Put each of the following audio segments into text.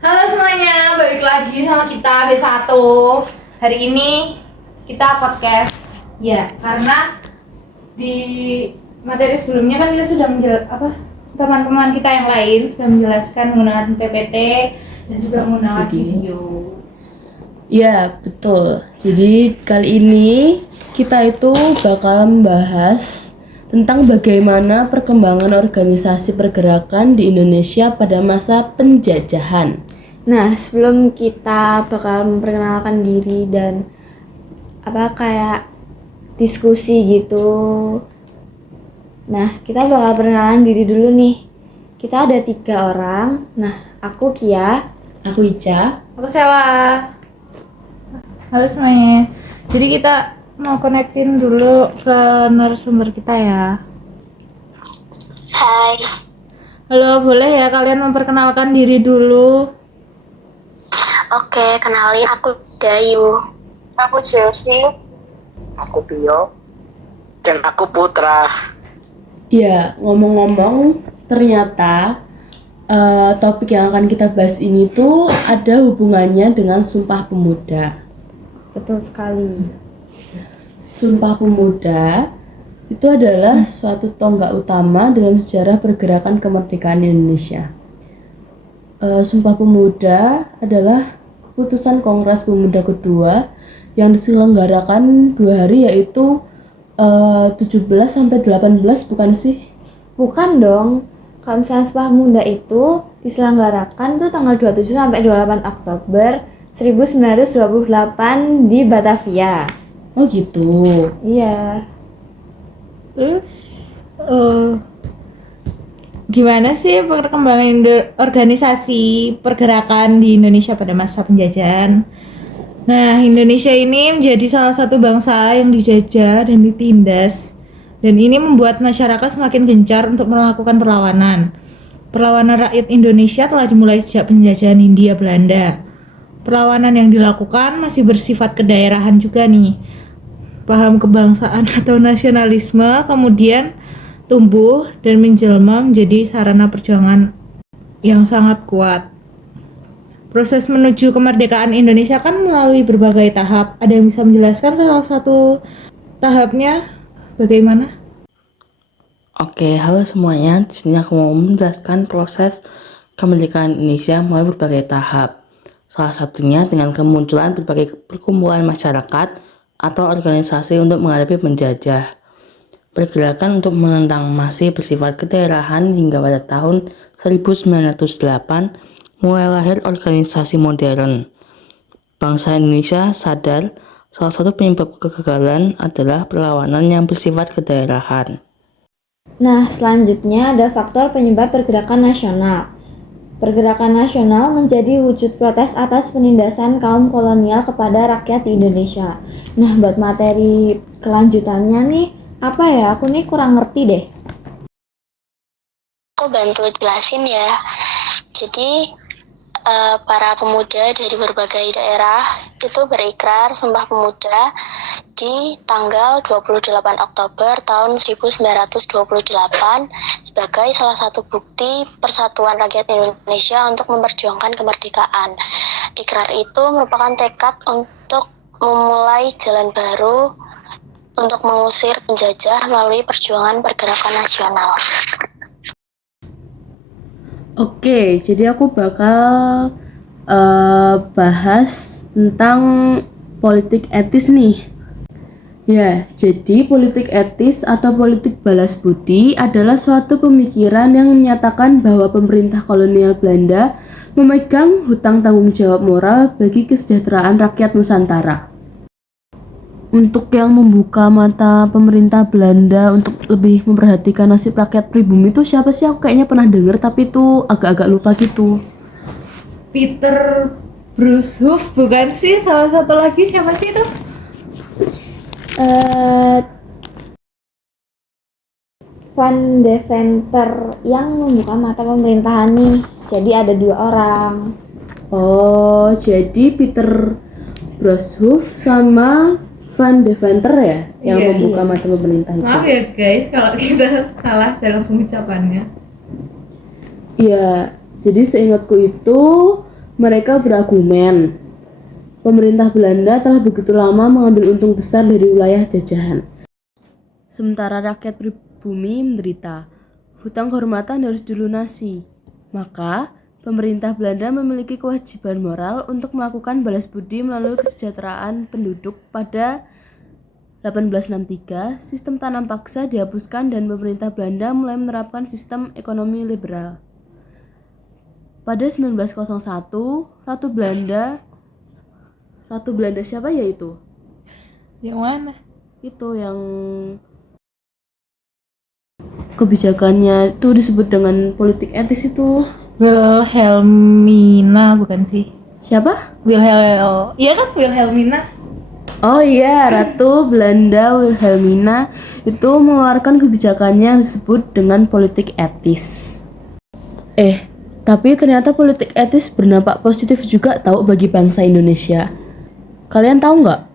Halo semuanya, balik lagi sama kita B1. Hari ini kita podcast. Ya, karena di materi sebelumnya kan kita sudah teman-teman kita yang lain sudah menjelaskan menggunakan PPT dan juga menggunakan video. Ya, betul. Jadi kali ini kita itu bakal membahas tentang bagaimana perkembangan organisasi pergerakan di Indonesia pada masa penjajahan. Nah, sebelum kita bakal memperkenalkan diri dan kayak diskusi gitu. Nah, kita bakal perkenalan diri dulu nih. Kita ada 3 orang. Nah, aku Kia. Aku Ica. Aku Sela. Halo semuanya. Jadi kita mau connectin dulu ke narasumber kita ya. Hai, Halo, boleh ya kalian memperkenalkan diri dulu? oke, kenalin aku Dayu. Aku Chelsea. Aku Tio. Dan aku Putra. Ya, ngomong-ngomong, ternyata topik yang akan kita bahas ini tuh ada hubungannya dengan Sumpah Pemuda. Betul sekali. Sumpah Pemuda itu adalah suatu tonggak utama dalam sejarah pergerakan kemerdekaan Indonesia. Sumpah Pemuda adalah keputusan Kongres Pemuda kedua yang diselenggarakan 2 hari, yaitu 17 sampai 18, bukan sih? Bukan dong. Kalau misalnya Sumpah Pemuda itu diselenggarakan tuh tanggal 27 sampai 28 Oktober 1928 di Batavia. Oh gitu. Iya. Terus gimana sih perkembangan organisasi pergerakan di Indonesia pada masa penjajahan? Nah, Indonesia ini menjadi salah satu bangsa yang dijajah dan ditindas, dan ini membuat masyarakat semakin gencar untuk melakukan perlawanan. Perlawanan rakyat Indonesia telah dimulai sejak penjajahan Hindia Belanda. Perlawanan yang dilakukan masih bersifat kedaerahan juga nih. Paham kebangsaan atau nasionalisme kemudian tumbuh dan menjelma menjadi sarana perjuangan yang sangat kuat. Proses menuju kemerdekaan Indonesia kan melalui berbagai tahap. Ada yang bisa menjelaskan salah satu tahapnya bagaimana? Oke, halo semuanya. Di sini aku mau menjelaskan proses kemerdekaan Indonesia melalui berbagai tahap. Salah satunya dengan kemunculan berbagai perkumpulan masyarakat atau organisasi untuk menghadapi penjajah. Pergerakan untuk menentang masih bersifat kedaerahan hingga pada tahun 1908 mulai lahir organisasi modern. Bangsa Indonesia sadar salah satu penyebab kegagalan adalah perlawanan yang bersifat kedaerahan. Nah, selanjutnya ada faktor penyebab pergerakan nasional. Pergerakan nasional menjadi wujud protes atas penindasan kaum kolonial kepada rakyat di Indonesia. Nah, buat materi kelanjutannya nih, apa ya? Aku nih kurang ngerti deh. Aku bantu jelasin ya. Jadi, para pemuda dari berbagai daerah itu berikrar Sumpah Pemuda di tanggal 28 Oktober tahun 1928 sebagai salah satu bukti persatuan rakyat Indonesia untuk memperjuangkan kemerdekaan. Ikrar itu merupakan tekad untuk memulai jalan baru untuk mengusir penjajah melalui perjuangan pergerakan nasional. Oke, jadi aku bakal bahas tentang politik etis nih. Ya, jadi politik etis atau politik balas budi adalah suatu pemikiran yang menyatakan bahwa pemerintah kolonial Belanda memegang hutang tanggung jawab moral bagi kesejahteraan rakyat Nusantara. Untuk yang membuka mata pemerintah Belanda untuk lebih memperhatikan nasib rakyat pribumi itu siapa sih? Aku kayaknya pernah denger tapi itu agak-agak lupa gitu. Peter Bruce Hoof bukan sih? Salah satu lagi siapa sih itu? Van Deventer yang membuka mata pemerintahan nih. Jadi ada 2 orang. Oh, jadi Peter Bruce Hoof sama Van Deventer ya yang Iya, membuka mata pemerintah itu. Maaf ya guys kalau kita salah dalam pengucapannya. Iya, jadi seingatku itu Mereka berargumen, pemerintah Belanda telah begitu lama mengambil untung besar dari wilayah jajahan. Sementara rakyat pribumi menderita, hutang kehormatan harus dilunasi. Maka, pemerintah Belanda memiliki kewajiban moral untuk melakukan balas budi melalui kesejahteraan penduduk. Pada 1863, sistem tanam paksa dihapuskan dan pemerintah Belanda mulai menerapkan sistem ekonomi liberal. Pada 1901, Ratu Belanda siapa ya itu? Yang mana? Itu yang kebijakannya itu disebut dengan politik etis itu. Wilhelmina bukan sih? Siapa? Iya kan Wilhelmina? Oh iya, Ratu Belanda Wilhelmina itu mengeluarkan kebijakannya yang disebut dengan politik etis. Tapi ternyata politik etis berdampak positif juga tahu bagi bangsa Indonesia. Kalian tahu nggak?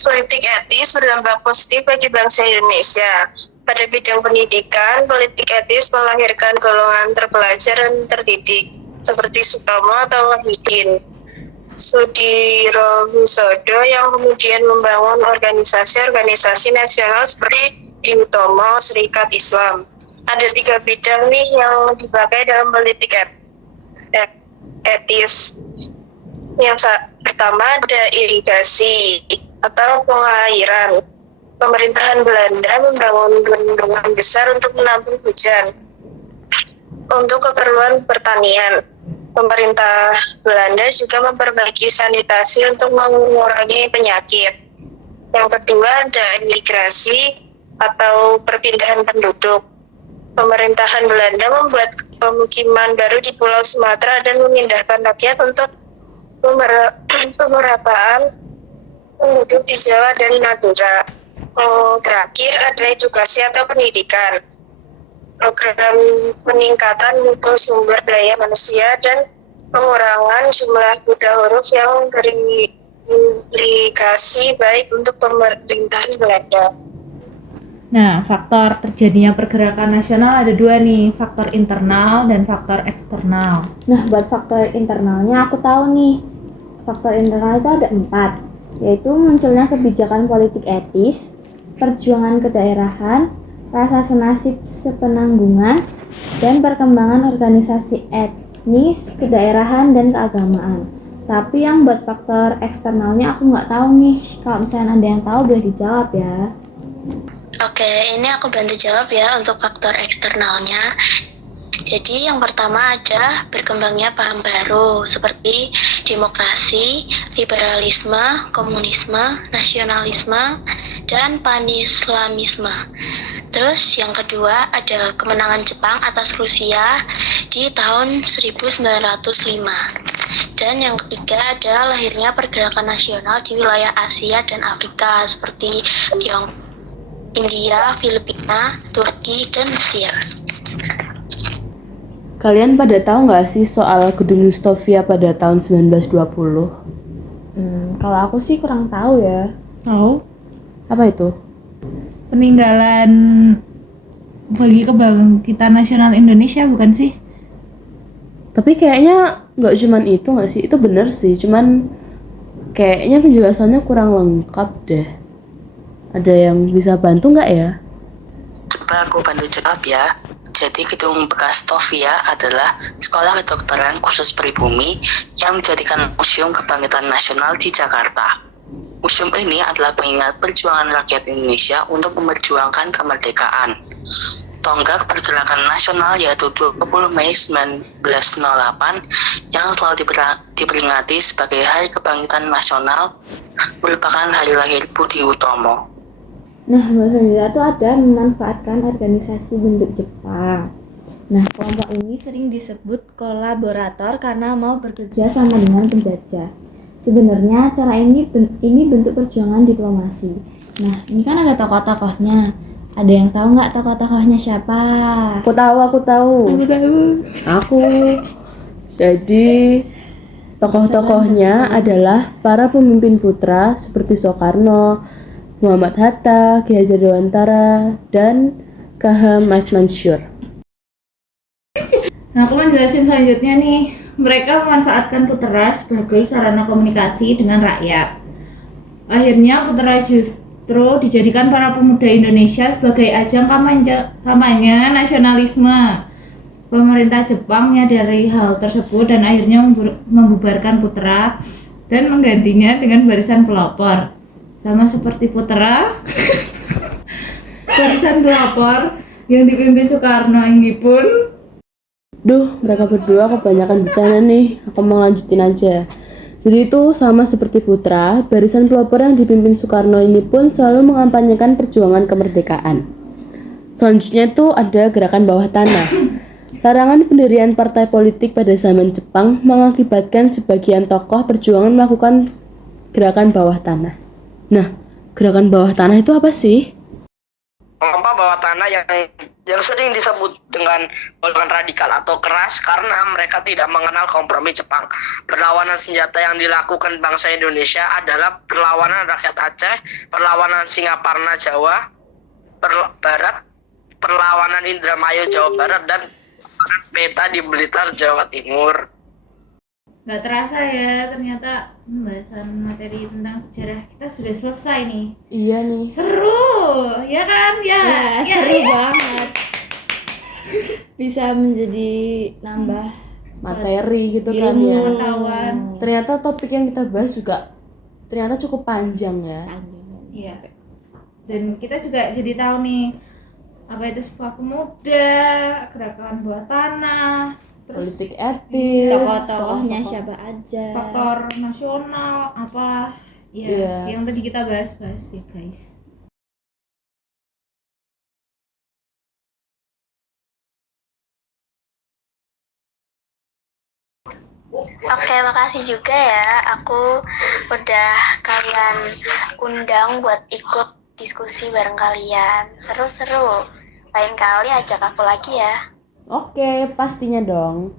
Politik etis berdampak positif bagi bangsa Indonesia. Pada bidang pendidikan, politik etis melahirkan golongan terpelajar dan terdidik, seperti Sutomo atau Wahidin Sudirohusodo yang kemudian membangun organisasi-organisasi nasional seperti di Utomo, Serikat Islam. Ada 3 bidang nih yang dipakai dalam politik etis. Yang pertama ada irigasi atau pengairan. Pemerintahan Belanda membangun bendungan besar untuk menampung hujan untuk keperluan pertanian. Pemerintah Belanda juga memperbaiki sanitasi untuk mengurangi penyakit. Yang kedua ada imigrasi atau perpindahan penduduk. Pemerintahan Belanda membuat pemukiman baru di Pulau Sumatera dan memindahkan rakyat untuk pemerataan penduduk di Jawa dan Madura. Terakhir ada edukasi atau pendidikan. Program peningkatan mutu sumber daya manusia dan pengurangan jumlah buta huruf yang berimplikasi baik untuk pemerintahan Belanda. Nah, faktor terjadinya pergerakan nasional ada 2 nih, faktor internal dan faktor eksternal. Nah, buat faktor internalnya aku tahu nih. Faktor internal itu ada 4, yaitu munculnya kebijakan politik etis, perjuangan kedaerahan, rasa senasib sepenanggungan, dan perkembangan organisasi etnis, kedaerahan, dan keagamaan. Tapi yang buat faktor eksternalnya aku nggak tahu nih. Kalau misalnya ada yang tahu boleh dijawab ya. Oke, ini aku bantu jawab ya untuk faktor eksternalnya. Jadi yang pertama ada berkembangnya paham baru seperti demokrasi, liberalisme, komunisme, nasionalisme, dan panislamisme. Terus yang kedua ada kemenangan Jepang atas Rusia di tahun 1905. Dan yang ketiga ada lahirnya pergerakan nasional di wilayah Asia dan Afrika seperti Tiongkok, India, Filipina, Turki, dan Mesir. Kalian pada tahu nggak sih soal Gedung Yustovia pada tahun 1920? Kalau aku sih kurang tahu ya. Tahu? Apa itu? Peninggalan bagi kebangkitan nasional Indonesia bukan sih? Tapi kayaknya nggak cuman itu nggak sih? Itu bener sih, cuman kayaknya penjelasannya kurang lengkap deh. Ada yang bisa bantu nggak ya? Coba aku bantu jawab ya. Jadi Gedung bekas Stovia adalah sekolah kedokteran khusus pribumi yang dijadikan Museum Kebangkitan Nasional di Jakarta. Museum ini adalah pengingat perjuangan rakyat Indonesia untuk memperjuangkan kemerdekaan. Tonggak pergerakan nasional yaitu 20 Mei 1908 yang selalu diperingati sebagai Hari Kebangkitan Nasional merupakan hari lahir Budi Utomo. Nah, Mbak Sandra tuh ada memanfaatkan organisasi bentuk Jepang. Nah, kelompok ini sering disebut kolaborator karena mau bekerja sama dengan penjajah. Sebenarnya cara ini bentuk perjuangan diplomasi. Nah, ini kan ada tokoh-tokohnya. Ada yang tahu nggak tokoh-tokohnya siapa? Aku tahu. Aku. Jadi tokoh-tokohnya adalah para pemimpin putra seperti Soekarno, Muhammad Hatta, Ki Hajar Dewantara, dan K.H. Mas Mansur. Nah, aku mau jelasin selanjutnya nih. mereka memanfaatkan Putra sebagai sarana komunikasi dengan rakyat. Akhirnya Putra justru dijadikan para pemuda Indonesia sebagai ajang kampanye nasionalisme. Pemerintah Jepang menyadari hal tersebut dan akhirnya membubarkan Putra dan menggantinya dengan barisan pelopor. Sama seperti Putra, barisan pelopor yang dipimpin Soekarno ini pun. Duh, mereka berdua kebanyakan bicara nih. Aku mau lanjutin aja. Jadi itu sama seperti Putra, barisan pelopor yang dipimpin Soekarno ini pun selalu mengampanyekan perjuangan kemerdekaan. Selanjutnya itu ada gerakan bawah tanah. Larangan pendirian partai politik pada zaman Jepang mengakibatkan sebagian tokoh perjuangan melakukan gerakan bawah tanah. Nah, gerakan bawah tanah itu apa sih? Kelompok bawah tanah yang sering disebut dengan golongan radikal atau keras karena mereka tidak mengenal kompromi Jepang. Perlawanan senjata yang dilakukan bangsa Indonesia adalah perlawanan rakyat Aceh, perlawanan Singaparna Jawa Barat, perlawanan Indramayu Jawa Barat, dan peta di Blitar Jawa Timur. Nggak terasa ya, ternyata pembahasan materi tentang sejarah kita sudah selesai nih. Iya nih. Seru, ya kan? Ya, Seru banget. Bisa menjadi nambah Materi gitu kan ilmu. ya. pengetahuan. Ternyata topik yang kita bahas juga ternyata cukup panjang ya. Iya. Dan kita juga jadi tahu nih apa itu Sumpah Pemuda, gerakan bawah tanah, terus Politik etis, Tokoh-tokohnya siapa aja. faktor nasional, apalah ya Iya. yang tadi kita bahas ya guys. Oke, makasih juga ya. Aku udah kalian undang buat ikut diskusi bareng kalian. Seru-seru. Lain kali ajak aku lagi ya. Oke, pastinya dong.